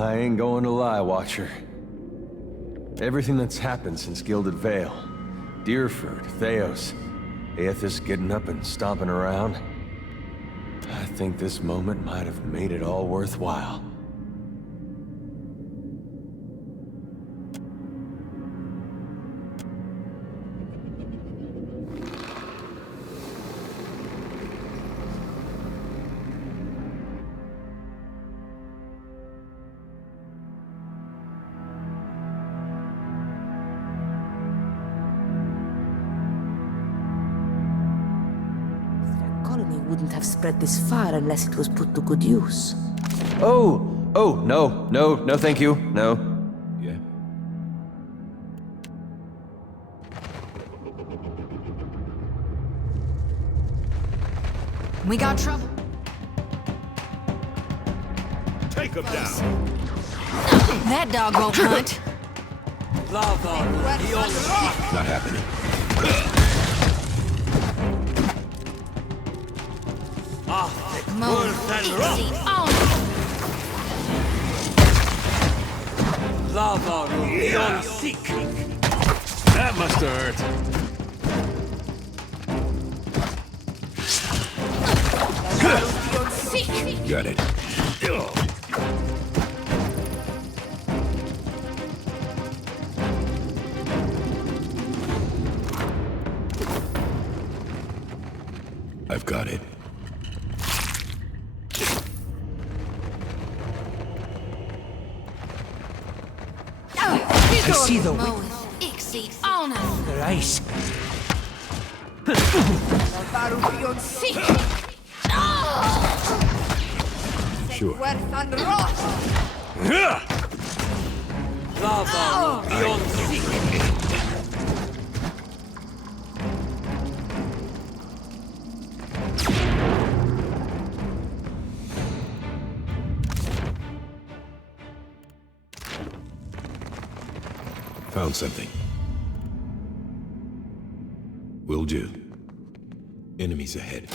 I ain't going to lie, Watcher. Everything that's happened since Gilded Vale, Deerford, Theos, Aethys getting up and stomping around, I think this moment might have made it all worthwhile. Wouldn't have spread this far unless it was put to good use. Oh, no, thank you, no. Yeah? We got trouble. Take him down! That dog won't hunt. Not happening. That must have hurt. Got it. I've got it. I see the wind. The ice. Sure. Found something. Will do. Enemies ahead.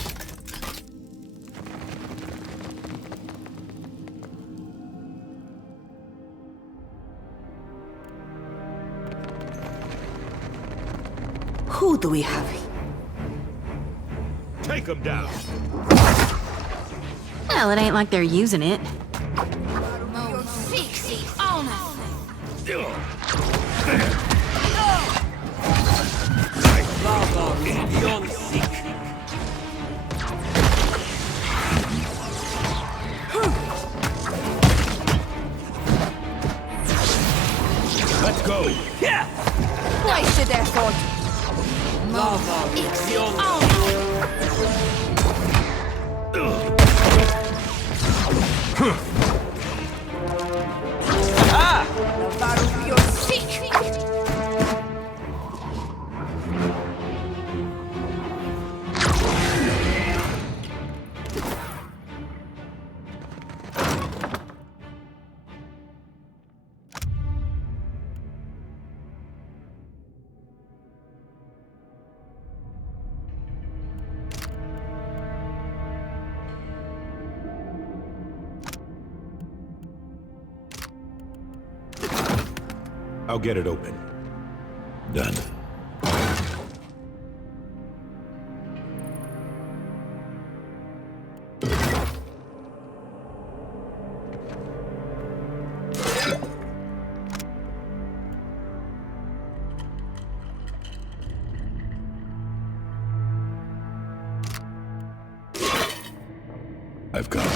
Who do we have here? Take him down! Well, it ain't like they're using it. Let's go! Yeah! Place it there, Zard. I'll get it open. Done. I've got it.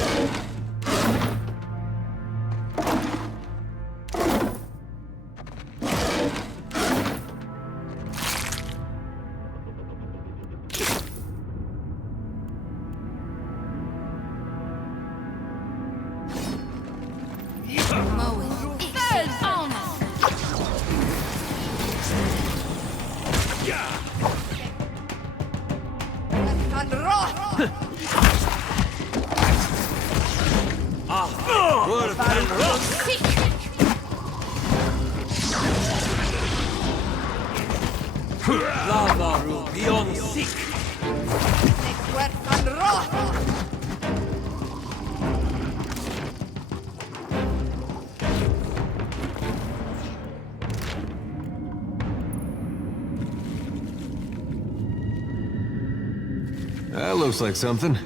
That looks like something.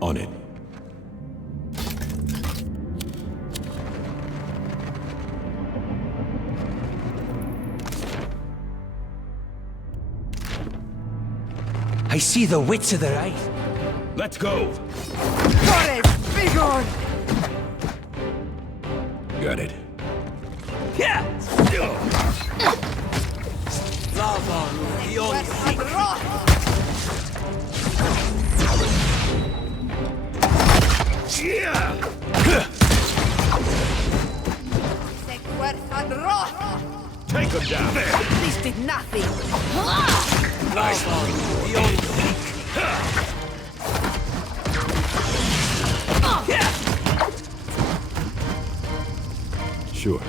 On it. I see the wits of their eyes. Let's go! Got it. Take him down! This did nothing. Sure.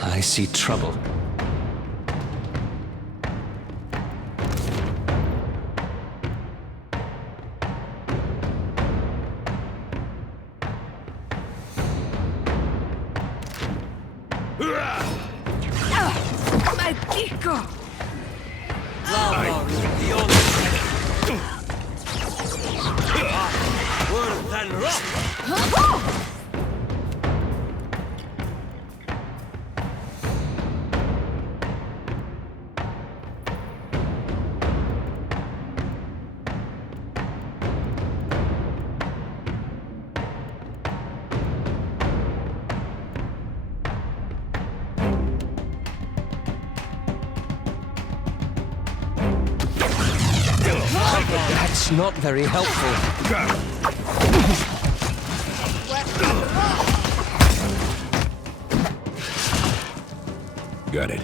I see trouble. Maldito! That's not very helpful. Got it.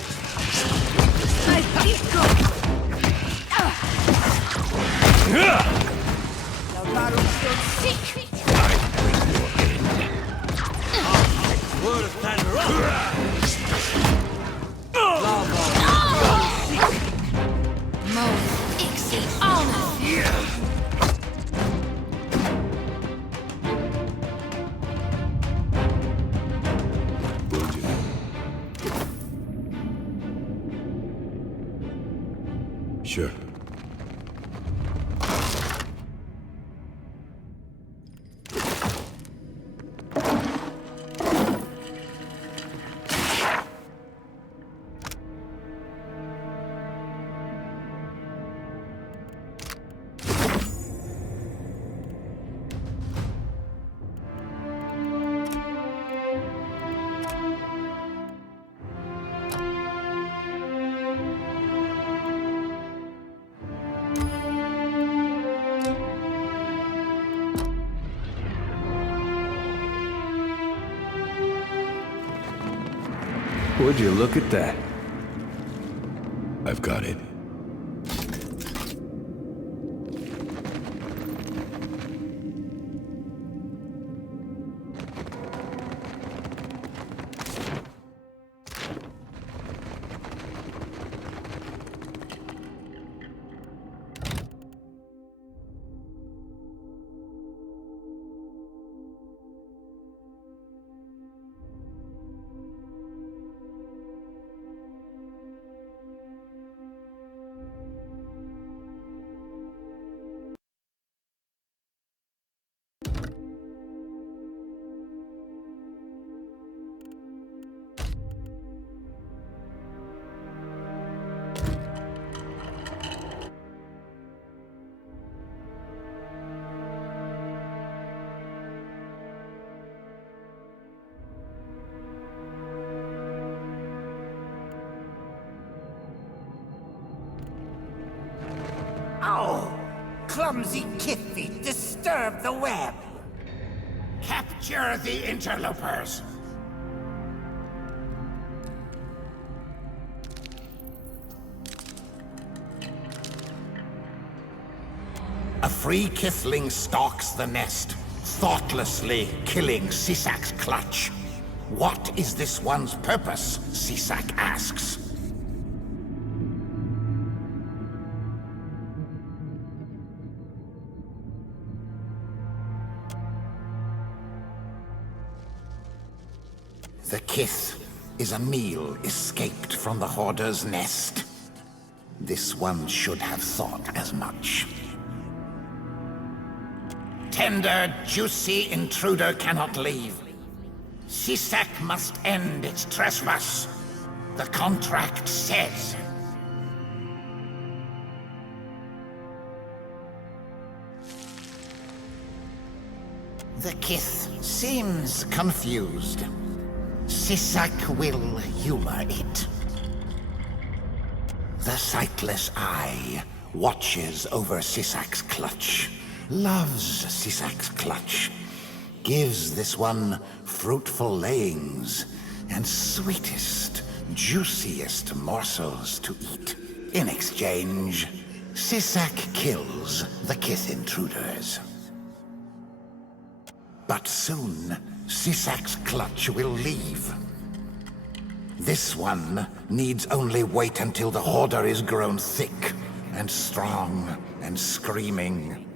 Will do. Sure. Would you look at that? I've got it. Oh! Clumsy Kithy disturb the web! Capture the interlopers! A free Kithling stalks the nest, thoughtlessly killing Sisak's clutch. What is this one's purpose? Sisak asks. The kith is a meal escaped from the hoarder's nest. This one should have thought as much. Tender, juicy intruder cannot leave. Sisak must end its trespass. The contract says. The kith seems confused. Sisak will humor it. The sightless eye watches over Sisak's clutch, loves Sisak's clutch, gives this one fruitful layings and sweetest, juiciest morsels to eat. In exchange, Sisak kills the kith intruders. But soon, Sisak's clutch will leave. This one needs only wait until the hoarder is grown thick and strong and screaming.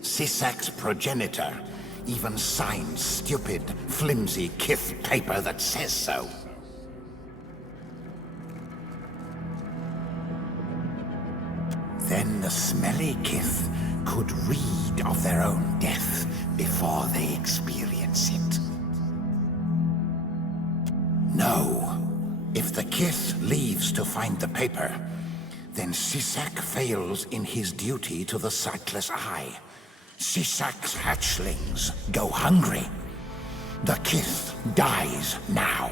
Sisak's progenitor even signs stupid, flimsy kith paper that says so. Then the smelly kith could read of their own death before they experience it. No. If the kith leaves to find the paper, then Sisak fails in his duty to the sightless eye. Sisak's hatchlings go hungry. The kith dies now.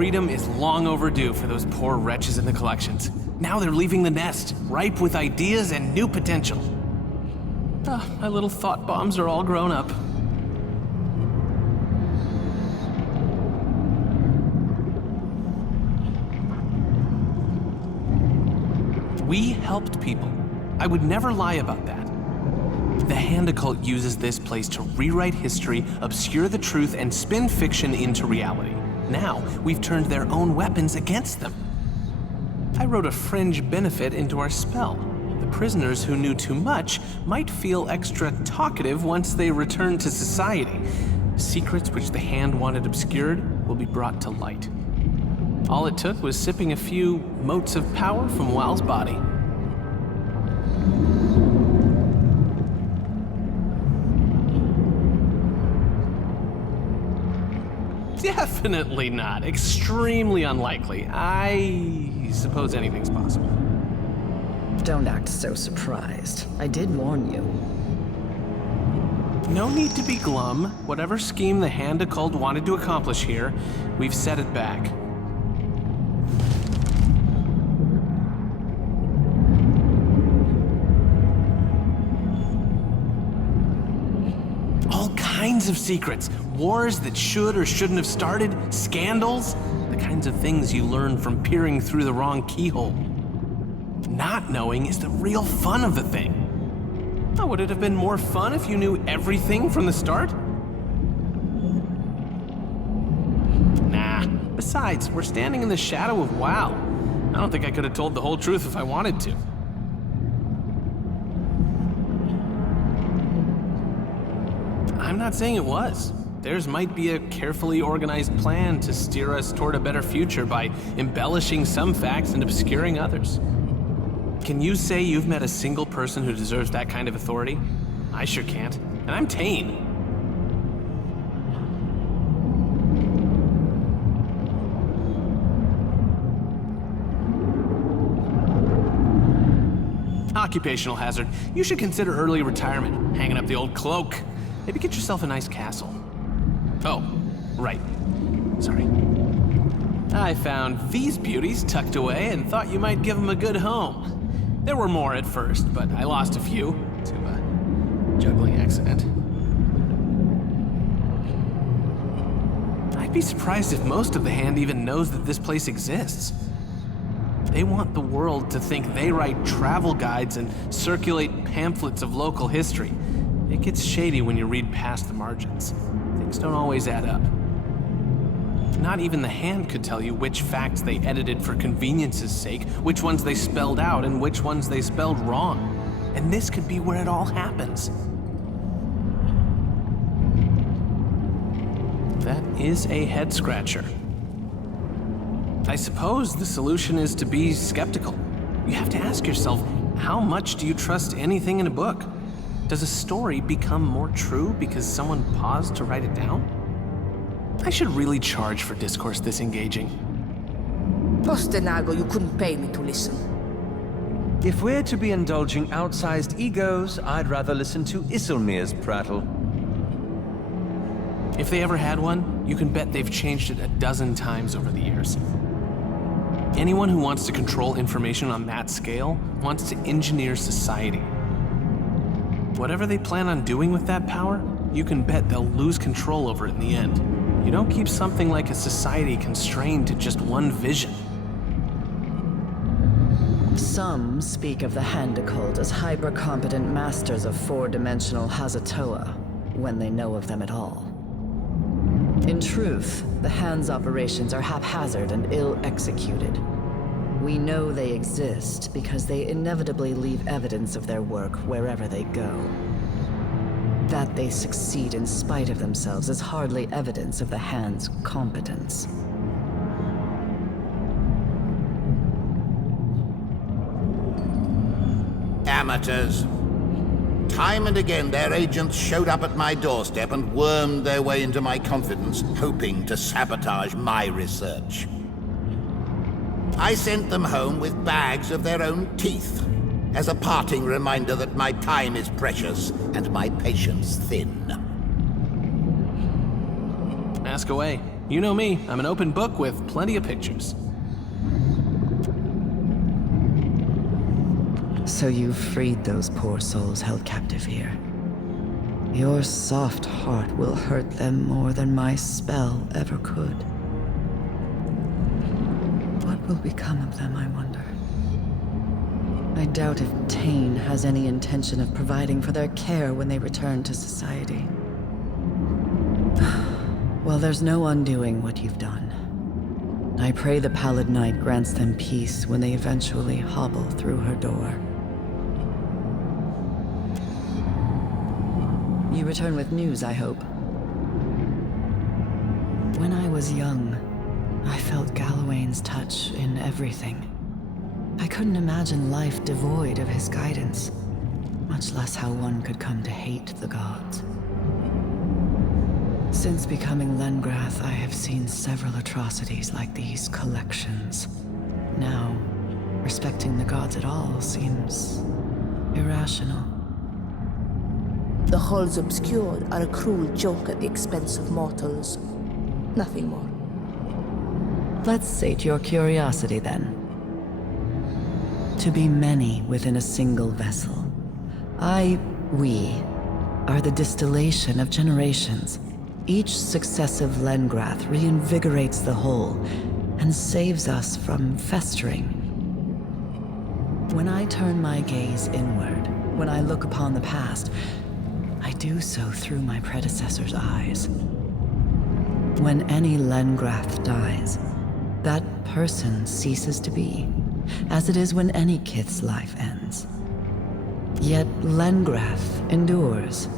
freedom is long overdue for those poor wretches in the collections. Now they're leaving the nest, ripe with ideas and new potential. Ah, my little thought bombs are all grown up. We helped people. I would never lie about that. The Hand Occult uses this place to rewrite history, obscure the truth, and spin fiction into reality. Now, we've turned their own weapons against them. I wrote a fringe benefit into our spell. The prisoners who knew too much might feel extra talkative once they return to society. Secrets which the Hand wanted obscured will be brought to light. All it took was sipping a few motes of power from Wal's body. Definitely not. Extremely unlikely. I suppose anything's possible. Don't act so surprised. I did warn you. No need to be glum. Whatever scheme the Hand Occult wanted to accomplish here, we've set it back. All kinds of secrets. Wars that should or shouldn't have started. Scandals. The kinds of things you learn from peering through the wrong keyhole. Not knowing is the real fun of the thing. Oh, would it have been more fun if you knew everything from the start? Nah. Besides, we're standing in the shadow of WoW. I don't think I could have told the whole truth if I wanted to. I'm not saying it was. Theirs might be a carefully organized plan to steer us toward a better future by embellishing some facts and obscuring others. Can you say you've met a single person who deserves that kind of authority? I sure can't, and I'm Tane. Occupational hazard. You should consider early retirement, hanging up the old cloak. Maybe get yourself a nice castle. Oh, right. Sorry. I found these beauties tucked away and thought you might give them a good home. There were more at first, but I lost a few to a juggling accident. I'd be surprised if most of the Hand even knows that this place exists. They want the world to think they write travel guides and circulate pamphlets of local history. It gets shady when you read past the margins. Things don't always add up. Not even the Hand could tell you which facts they edited for convenience's sake, which ones they spelled out, and which ones they spelled wrong. And this could be where it all happens. That is a head-scratcher. I suppose the solution is to be skeptical. You have to ask yourself, how much do you trust anything in a book? Does a story become more true because someone paused to write it down? I should really charge for discourse this engaging. Postenago, you couldn't pay me to listen. If we're to be indulging outsized egos, I'd rather listen to Isilmir's prattle. If they ever had one, you can bet they've changed it a dozen times over the years. Anyone who wants to control information on that scale wants to engineer society. Whatever they plan on doing with that power, you can bet they'll lose control over it in the end. You don't keep something like a society constrained to just one vision. Some speak of the Hand Occult as hyper-competent masters of four-dimensional Hazatoa, when they know of them at all. In truth, the Hand's operations are haphazard and ill-executed. We know they exist because they inevitably leave evidence of their work wherever they go. That they succeed in spite of themselves is hardly evidence of the Hand's competence. Amateurs. Time and again, their agents showed up at my doorstep and wormed their way into my confidence, hoping to sabotage my research. I sent them home with bags of their own teeth, as a parting reminder that my time is precious and my patience thin. Ask away. You know me, I'm an open book with plenty of pictures. So you've freed those poor souls held captive here. Your soft heart will hurt them more than my spell ever could. What will become of them, I wonder? I doubt if Tane has any intention of providing for their care when they return to society. Well, there's no undoing what you've done. I pray the Pallid Knight grants them peace when they eventually hobble through her door. You return with news, I hope. When I was young, I felt Galawain's touch in everything. I couldn't imagine life devoid of his guidance, much less how one could come to hate the gods. Since becoming Lengrath, I have seen several atrocities like these collections. Now, respecting the gods at all seems irrational. The halls obscured are a cruel joke at the expense of mortals. Nothing more. Let's sate your curiosity then. To be many within a single vessel. We, are the distillation of generations. Each successive Lengrath reinvigorates the whole, and saves us from festering. When I turn my gaze inward, when I look upon the past, I do so through my predecessor's eyes. When any Lengrath dies, that person ceases to be, as it is when any kith's life ends. Yet Lengrath endures,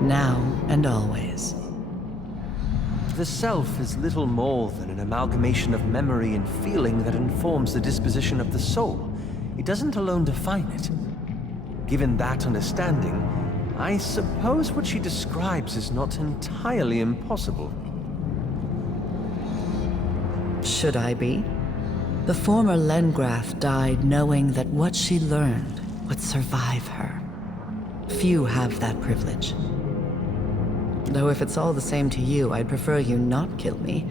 now and always. The self is little more than an amalgamation of memory and feeling that informs the disposition of the soul. It doesn't alone define it. Given that understanding, I suppose what she describes is not entirely impossible. Should I be? The former Lengrath died knowing that what she learned would survive her. Few have that privilege. Though if it's all the same to you, I'd prefer you not kill me.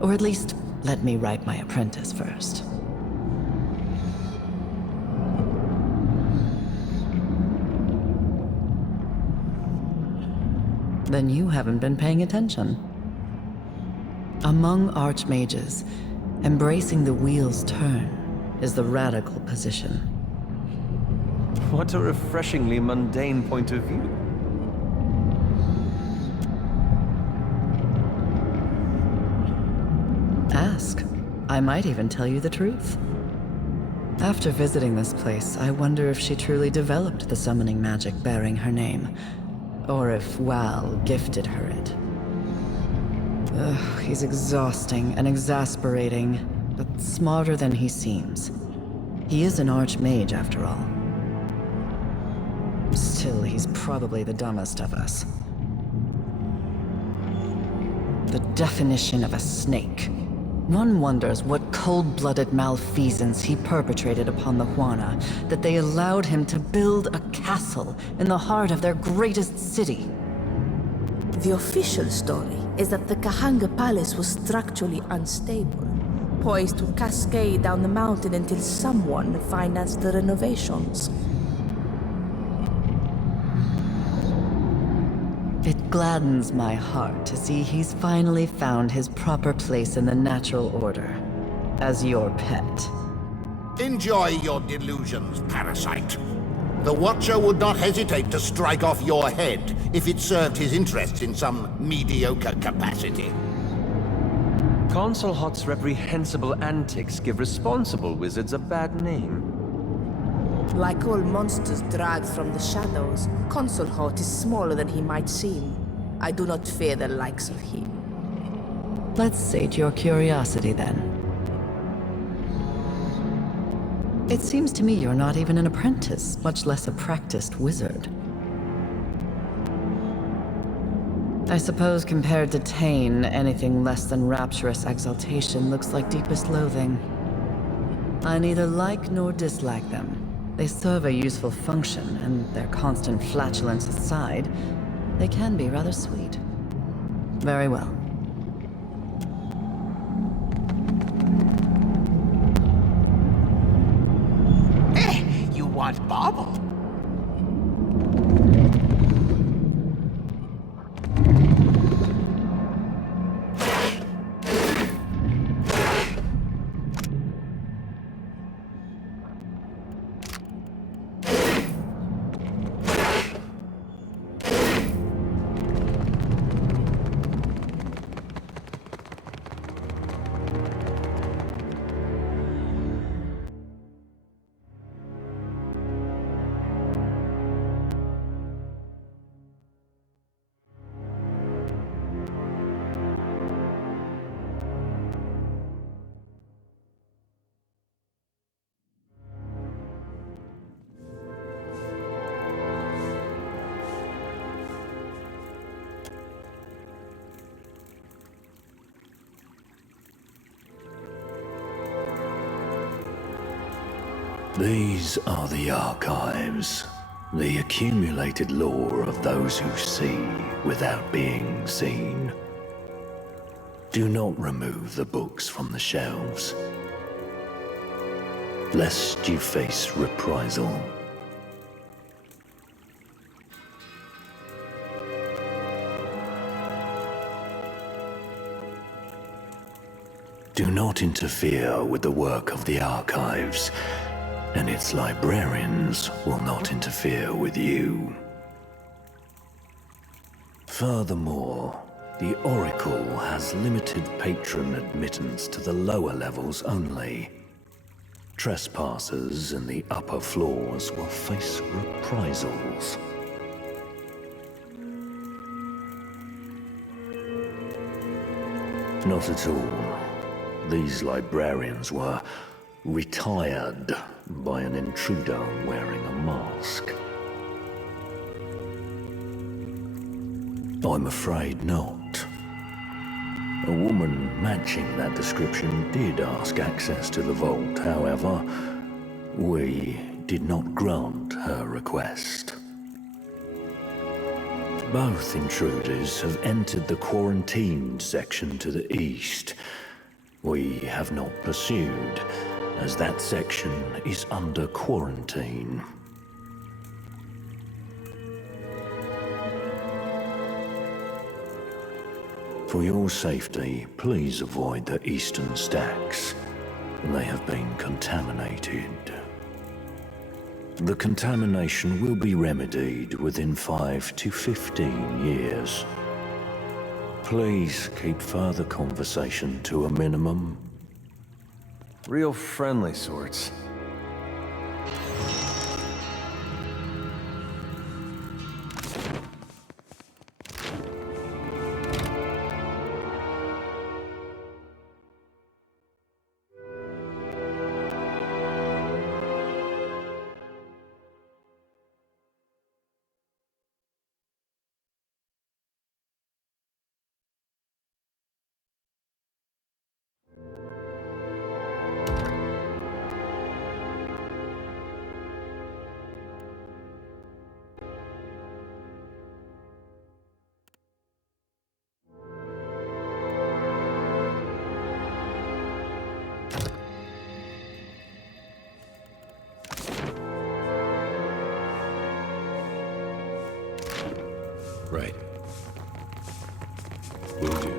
Or at least, let me write my apprentice first. Then you haven't been paying attention. Among archmages, embracing the wheel's turn is the radical position. What a refreshingly mundane point of view. Ask. I might even tell you the truth. After visiting this place, I wonder if she truly developed the summoning magic bearing her name, or if Wal gifted her it. Ugh, he's exhausting and exasperating, but smarter than he seems. He is an archmage, after all. Still, he's probably the dumbest of us. The definition of a snake. One wonders what cold-blooded malfeasance he perpetrated upon the Huana, that they allowed him to build a castle in the heart of their greatest city. The official story is that the Kahanga Palace was structurally unstable, poised to cascade down the mountain until someone financed the renovations. It gladdens my heart to see he's finally found his proper place in the natural order, as your pet. Enjoy your delusions, parasite. The Watcher would not hesitate to strike off your head if it served his interests in some mediocre capacity. Consul Hot's reprehensible antics give responsible wizards a bad name. Like all monsters dragged from the shadows, Consul Hot is smaller than he might seem. I do not fear the likes of him. Let's sate your curiosity then. It seems to me you're not even an apprentice, much less a practiced wizard. I suppose compared to Tane, anything less than rapturous exaltation looks like deepest loathing. I neither like nor dislike them. They serve a useful function, and their constant flatulence aside, they can be rather sweet. Very well. What bauble? These are the archives, the accumulated lore of those who see without being seen. Do not remove the books from the shelves, lest you face reprisal. Do not interfere with the work of the archives, and its librarians will not interfere with you. Furthermore, the Oracle has limited patron admittance to the lower levels only. Trespassers in the upper floors will face reprisals. Not at all. These librarians were retired by an intruder wearing a mask. I'm afraid not. A woman matching that description did ask access to the vault, however, we did not grant her request. Both intruders have entered the quarantined section to the east. We have not pursued, as that section is under quarantine. For your safety, please avoid the eastern stacks. They have been contaminated. The contamination will be remedied within 5 to 15 years. Please keep further conversation to a minimum. Real friendly sorts. Right. Will do.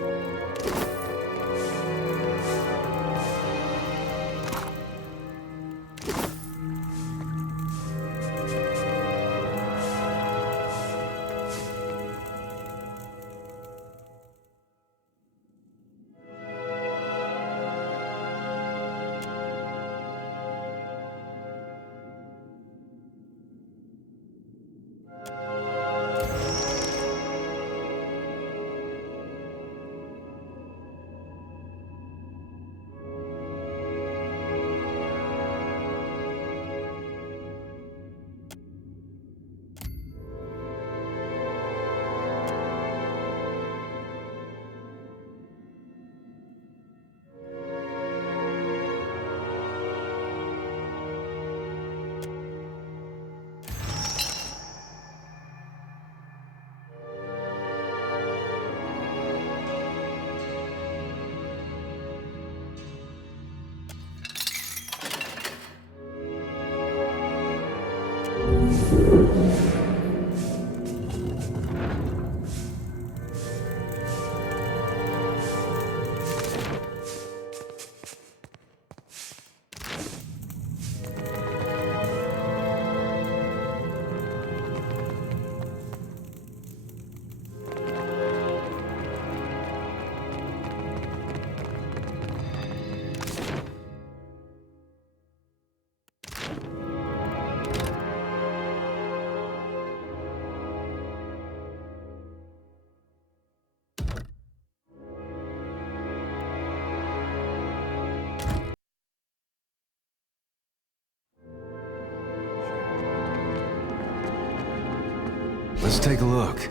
Let's take a look.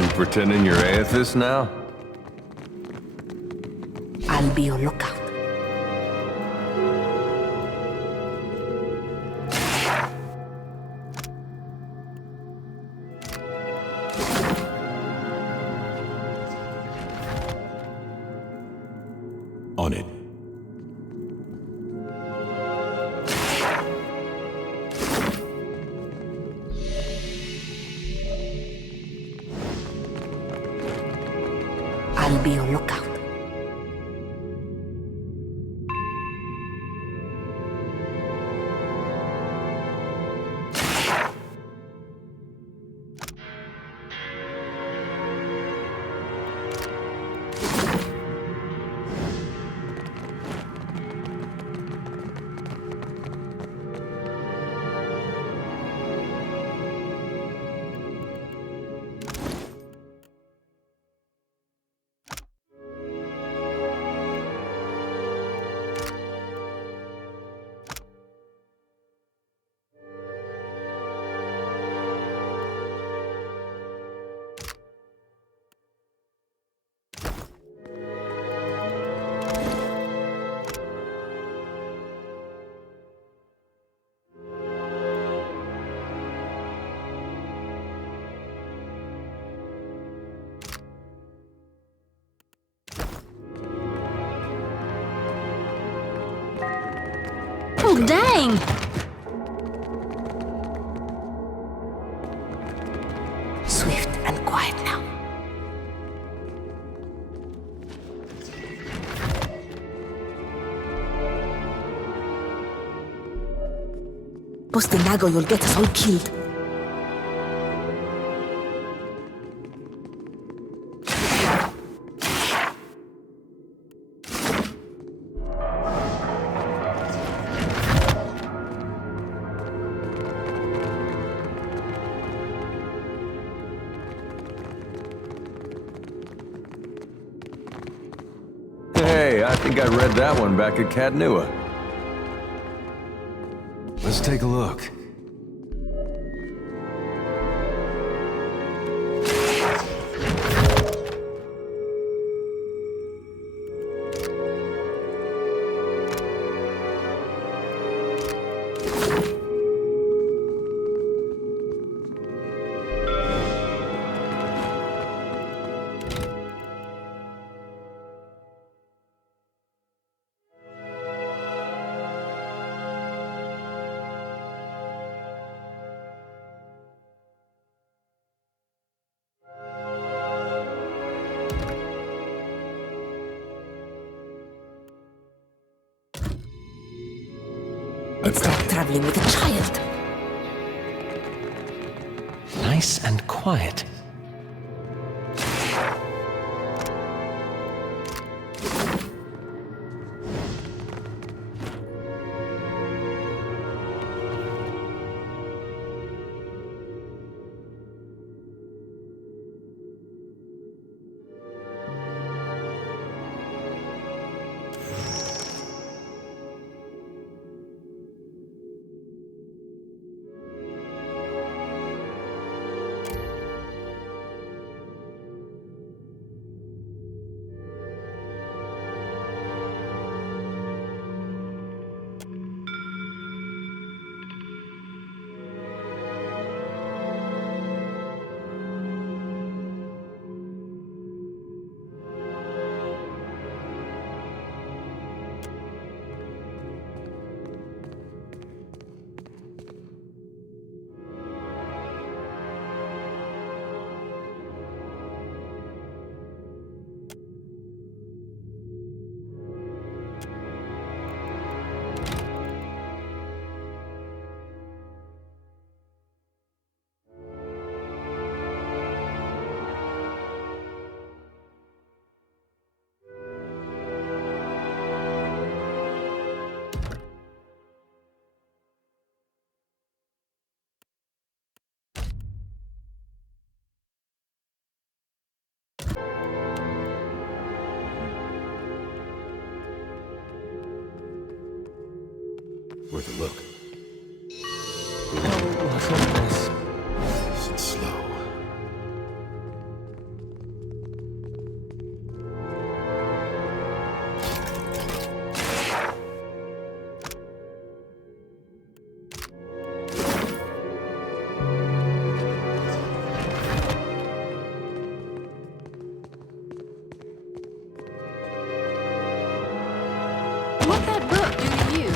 You pretending you're Aethys now? I'll be on lookout. On it. I'll be on lookout. Oh, dang! Swift and quiet now. Postinago, you'll get us all killed. Hey, I think I read that one back at Cadnua. Let's take a look. It's like traveling with a child. Nice and quiet. Worth a look. Oh, what's all this? Sit slow. What'd that book do to you?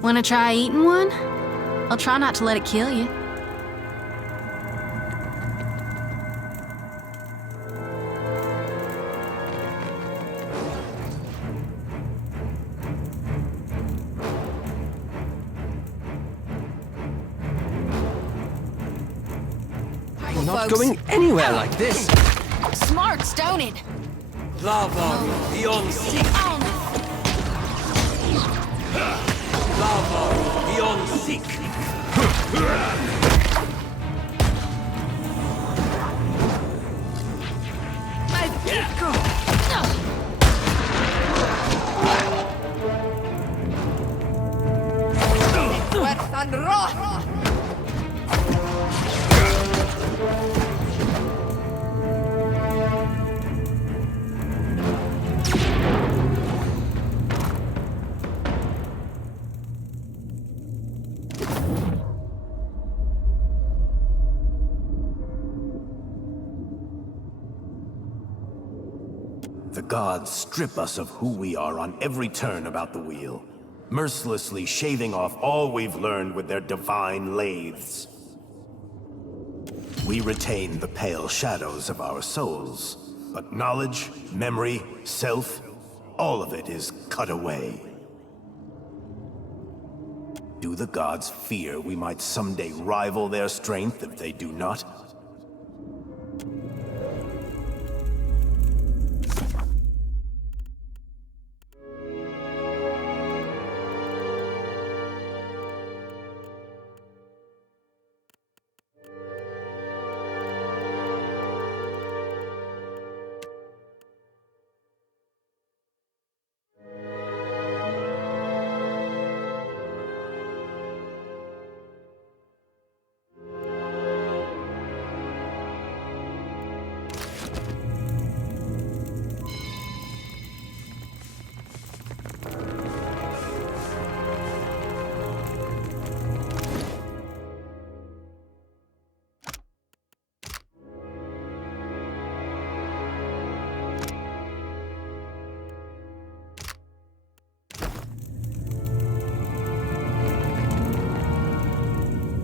Wanna try eating one? I'll try not to let it kill you. I'm not going anywhere like this. Smart stoning. Lava beyond seek. Lava beyond seek. The gods strip us of who we are on every turn about the wheel, mercilessly shaving off all we've learned with their divine lathes. We retain the pale shadows of our souls, but knowledge, memory, self, all of it is cut away. Do the gods fear we might someday rival their strength if they do not?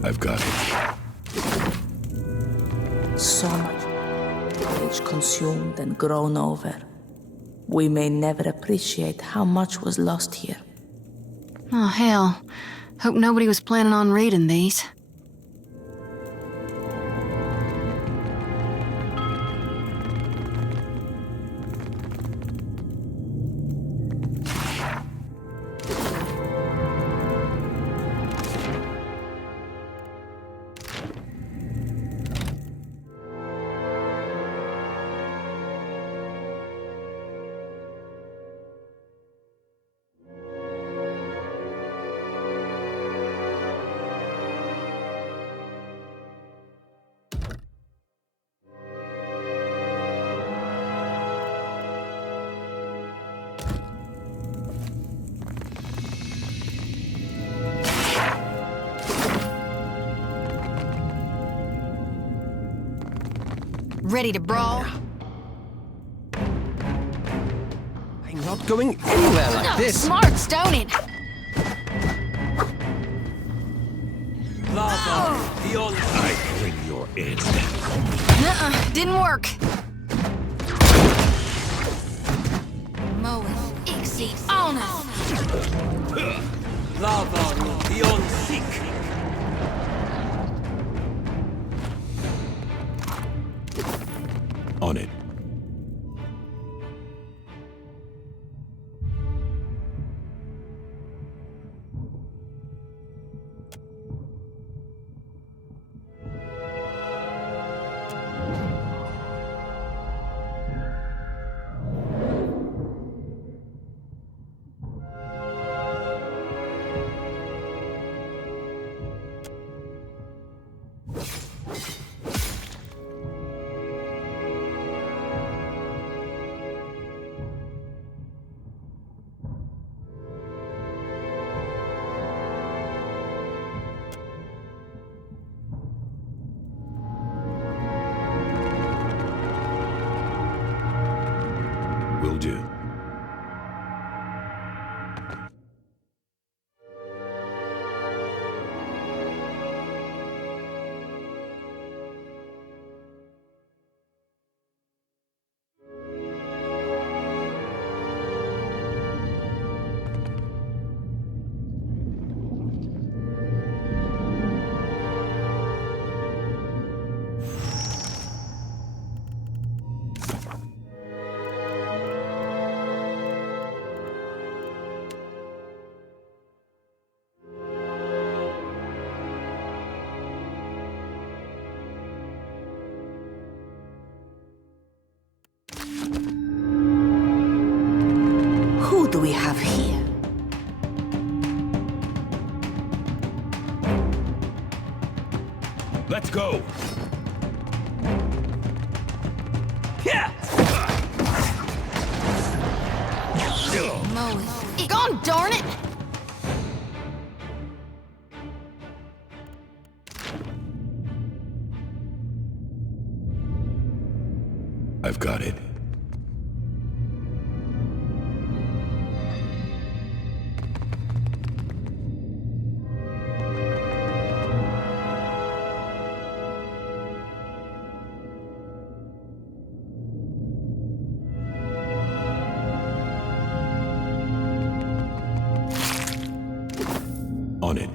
I've got it. So much age consumed and grown over. We may never appreciate how much was lost here. Oh, hell. Hope nobody was planning on reading these. Ready to brawl? I'm not going anywhere like this. Smart, don't it? I bring your end. Nuh-uh, didn't work. Mowing. Ixie on us. On it. Will do. Who do we have here? Let's go. Mowing. Gone, darn it! I've got it. On it.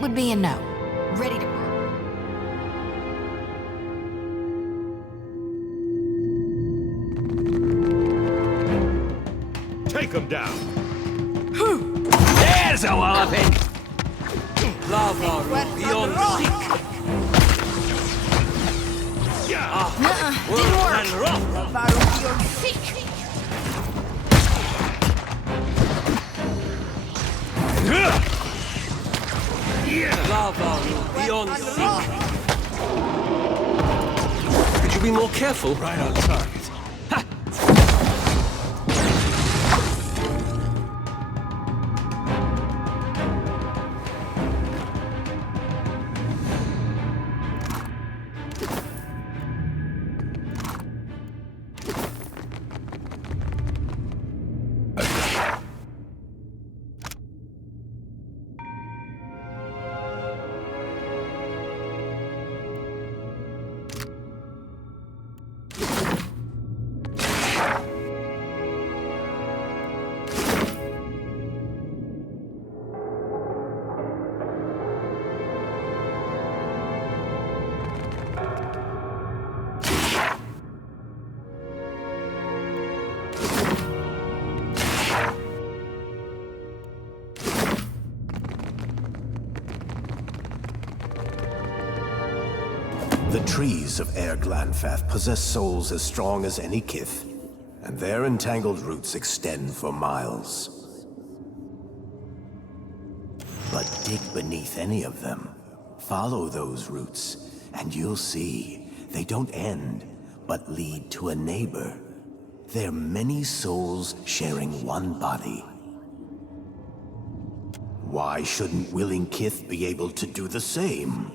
That would be a no. Ready to... Take him down! There's a walloping! Lava beyond seek! Didn't work. Lava seek. Lava beyond seek! Could you be more careful? Right on target. The trees of Erglanfath possess souls as strong as any kith, and their entangled roots extend for miles. But dig beneath any of them, follow those roots, and you'll see they don't end, but lead to a neighbor. They're many souls sharing one body. Why shouldn't willing kith be able to do the same?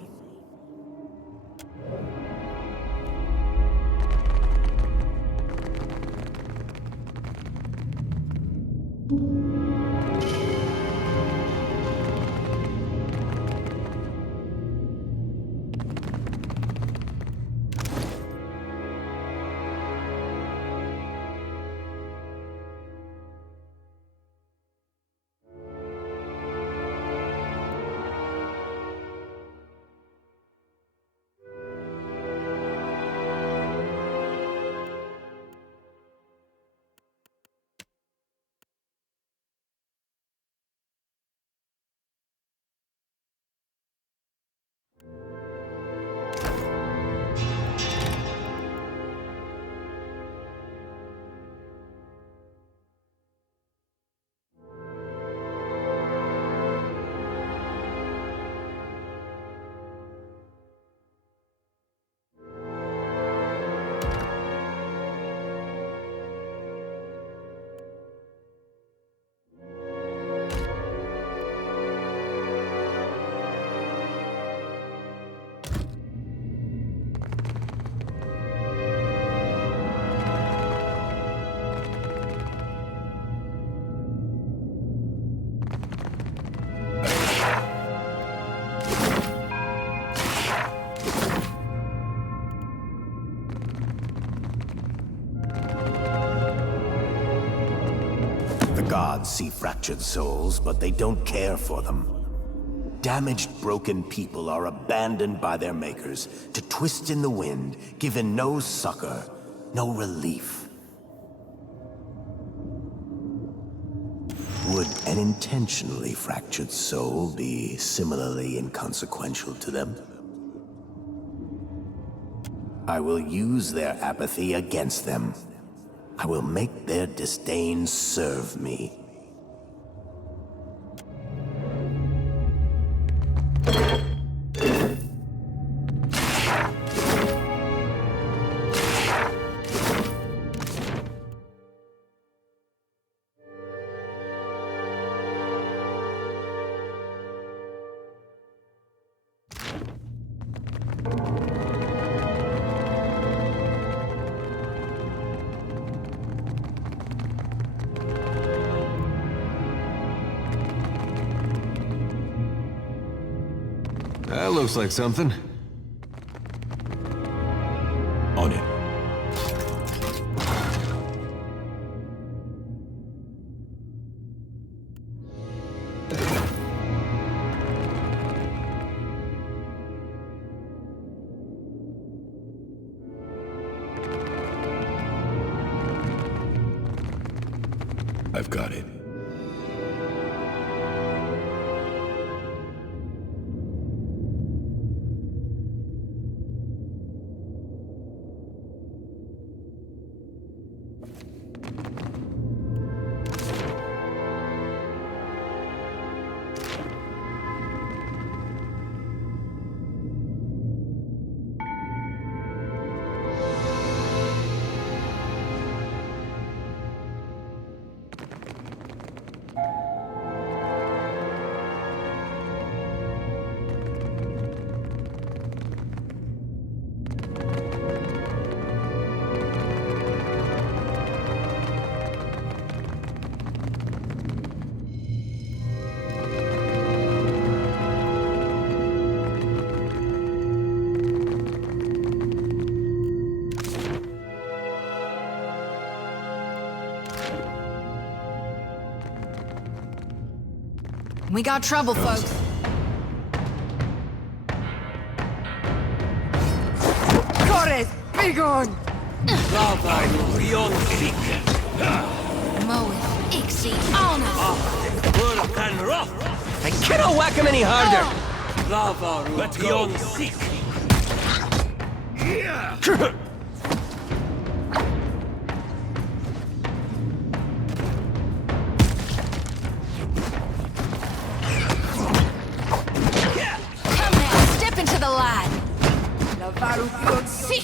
Gods see fractured souls, but they don't care for them. Damaged, broken people are abandoned by their makers to twist in the wind, given no succor, no relief. Would an intentionally fractured soul be similarly inconsequential to them? I will use their apathy against them. I will make their disdain serve me. That looks like something. On it. I've got it. We got trouble, folks. Corres, begone! Moeth, Ixie, honor! I cannot whack him any harder! Let's go! Come now, step into the light! Navaru sick!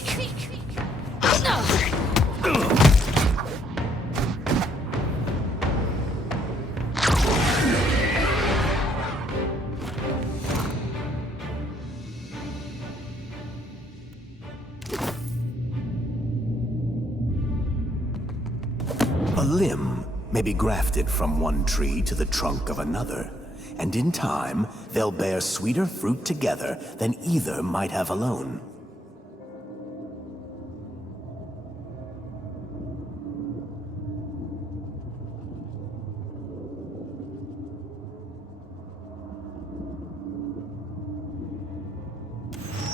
A limb may be grafted from one tree to the trunk of another, and in time, they'll bear sweeter fruit together than either might have alone.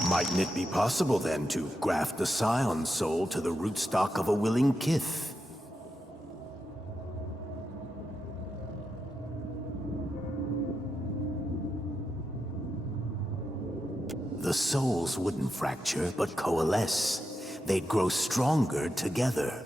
Mightn't it be possible, then, to graft the Scion's soul to the rootstock of a willing kith? The souls wouldn't fracture, but coalesce. They'd grow stronger together.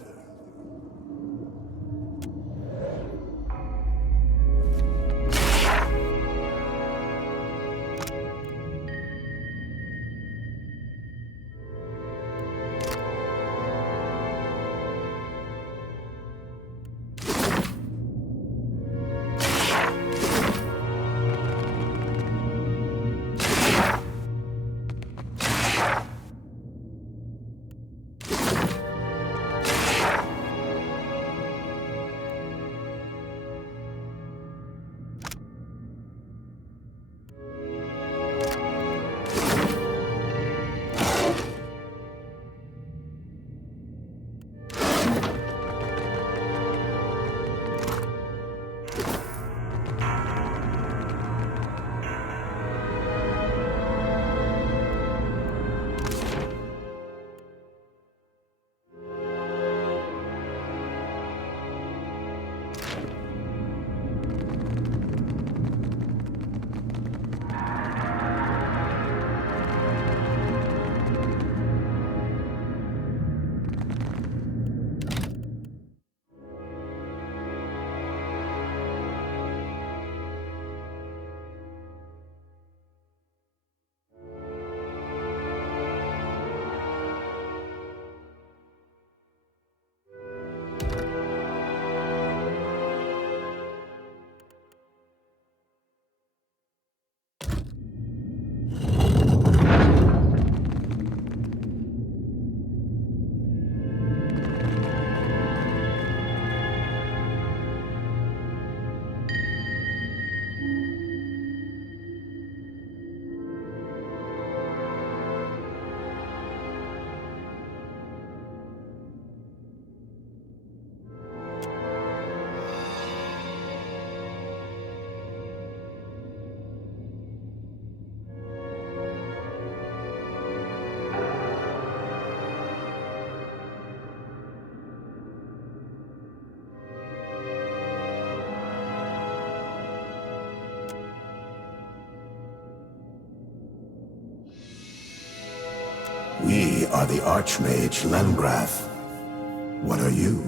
are the Archmage Lengrath. What are you?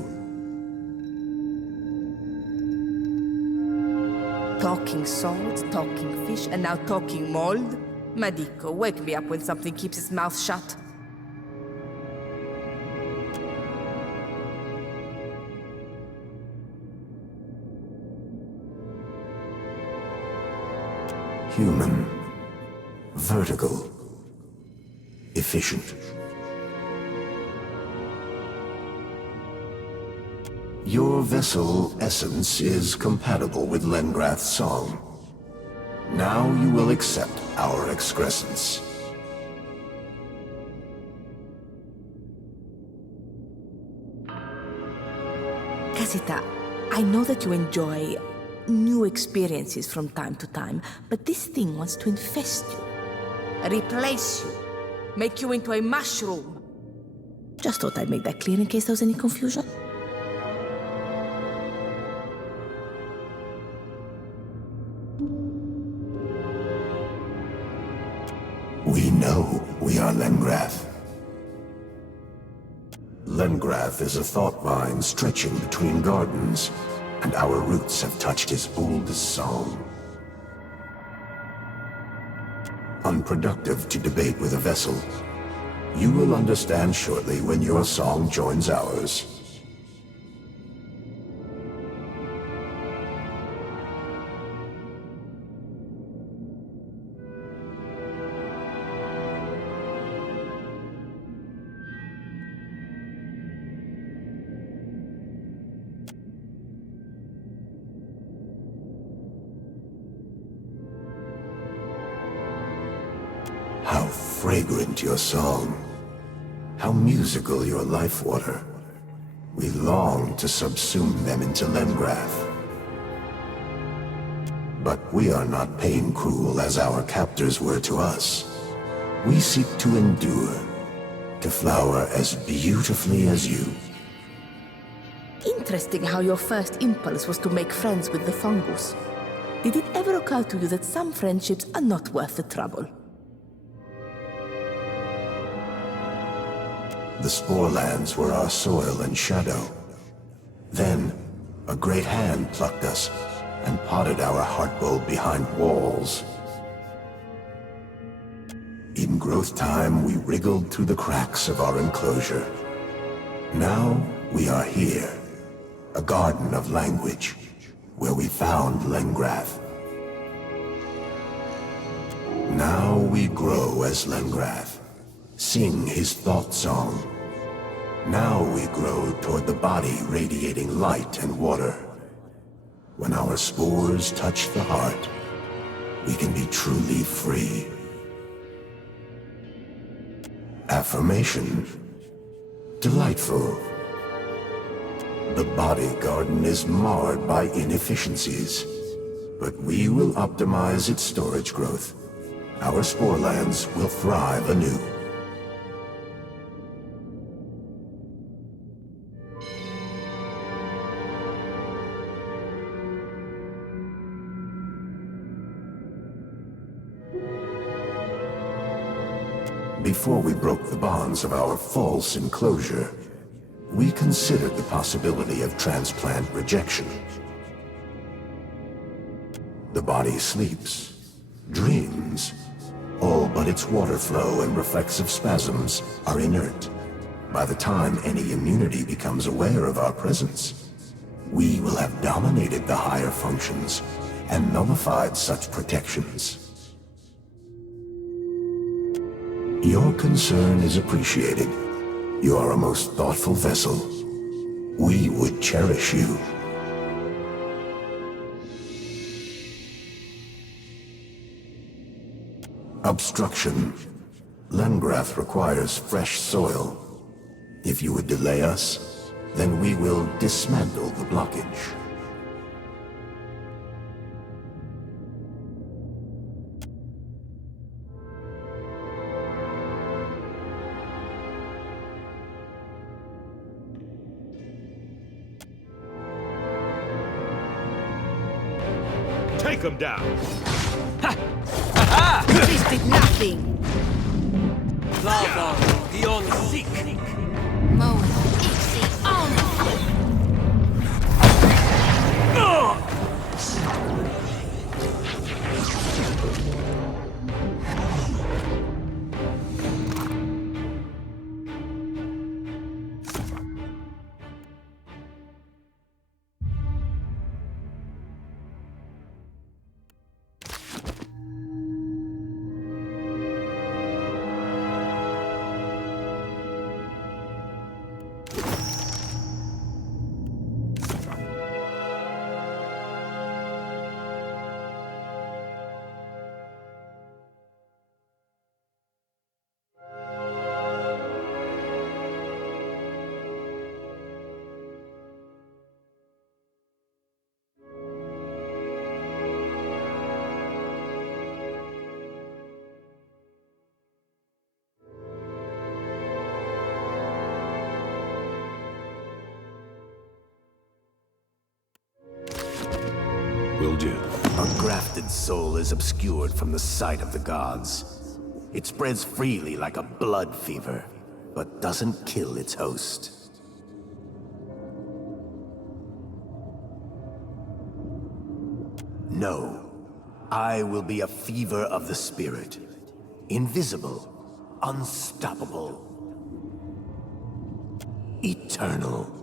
Talking swords, talking fish, and now talking mold? Madiko, wake me up when something keeps its mouth shut. Human. Vertical. Efficient. Your vessel essence is compatible with Lengrath's song. Now you will accept our excrescence. Casita, I know that you enjoy new experiences from time to time, but this thing wants to infest you, replace you, make you into a mushroom. Just thought I'd make that clear in case there was any confusion. We know we are Lengrath. Lengrath is a thought vine stretching between gardens, and our roots have touched his oldest song. Unproductive to debate with a vessel. You will understand shortly when your song joins ours. How fragrant your song. How musical your life water. We long to subsume them into Lengrath. But we are not pain-cruel as our captors were to us. We seek to endure, to flower as beautifully as you. Interesting how your first impulse was to make friends with the fungus. Did it ever occur to you that some friendships are not worth the trouble? The Sporelands were our soil and shadow. Then, a great hand plucked us and potted our heartbowl behind walls. In growth time, we wriggled through the cracks of our enclosure. Now, we are here, a garden of language, where we found Lengrath. Now we grow as Lengrath, sing his thought song. Now we grow toward the body radiating light and water. When our spores touch the heart, we can be truly free. Affirmation. Delightful. The body garden is marred by inefficiencies, but we will optimize its storage growth. Our Sporelands will thrive anew. Before we broke the bonds of our false enclosure, we considered the possibility of transplant rejection. The body sleeps, dreams. All but its water flow and reflexive spasms are inert. By the time any immunity becomes aware of our presence, we will have dominated the higher functions and nullified such protections. Your concern is appreciated. You are a most thoughtful vessel. We would cherish you. Obstruction. Lengrath requires fresh soil. If you would delay us, then we will dismantle the blockage. Take him down! This did nothing! Lava! beyond seek. Mo, Ixi, on! Will do. A grafted soul is obscured from the sight of the gods. It spreads freely like a blood fever, but doesn't kill its host. No, I will be a fever of the spirit. Invisible, unstoppable, eternal.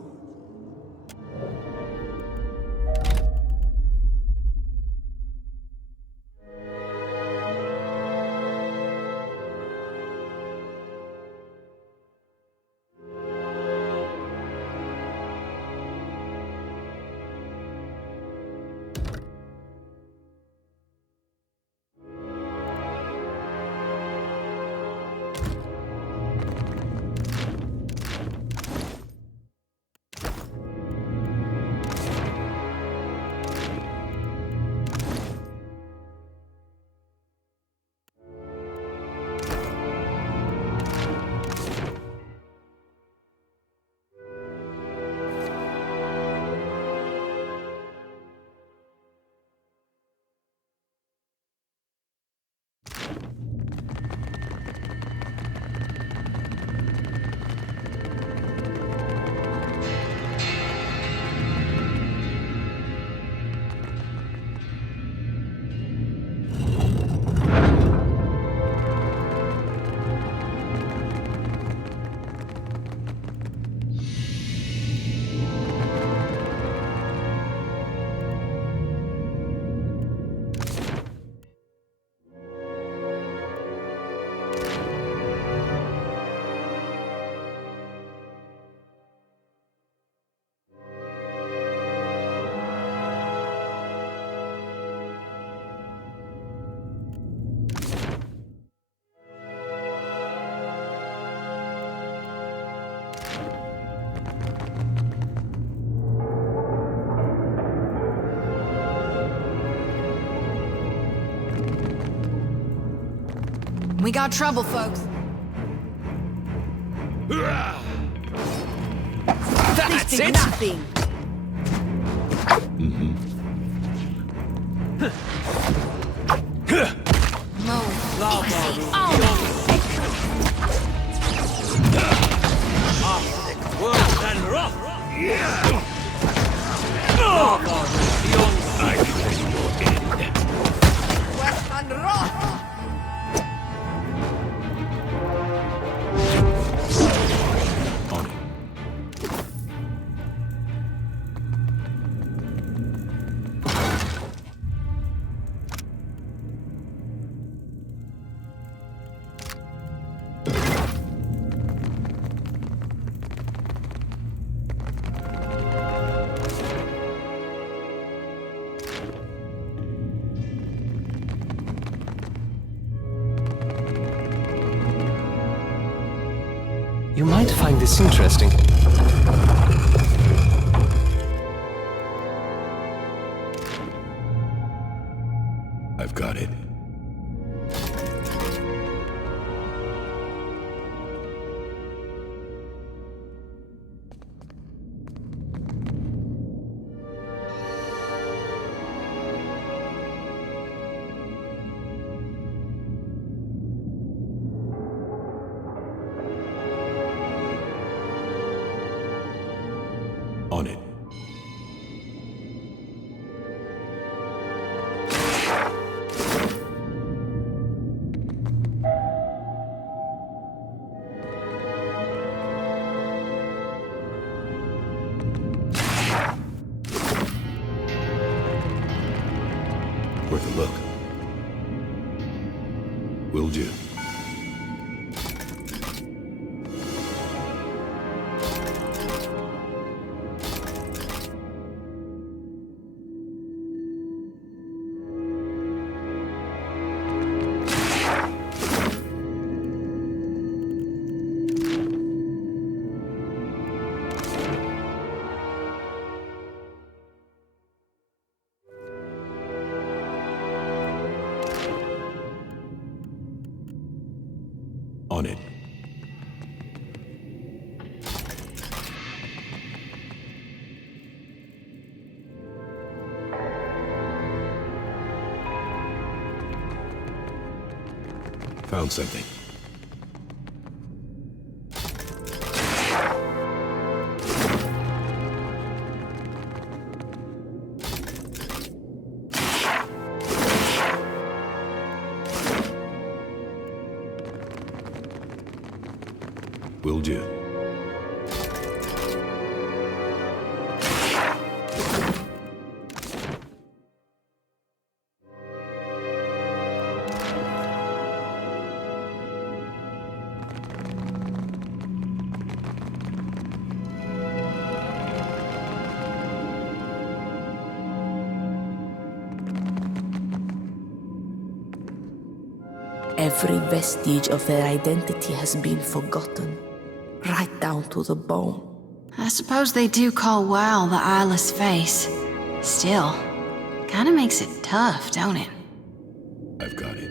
We got trouble, folks. That's it! Nothing. Mo, Ixi, on! Worse than rough! I can see your end. Worse than rough! You might find this interesting. I've got it. On it. Worth a look. Will do. On it. Found something. Will do. Every vestige of their identity has been forgotten, right down to the bone. I suppose they do call WoW the eyeless face. Still, kinda makes it tough, don't it? I've got it.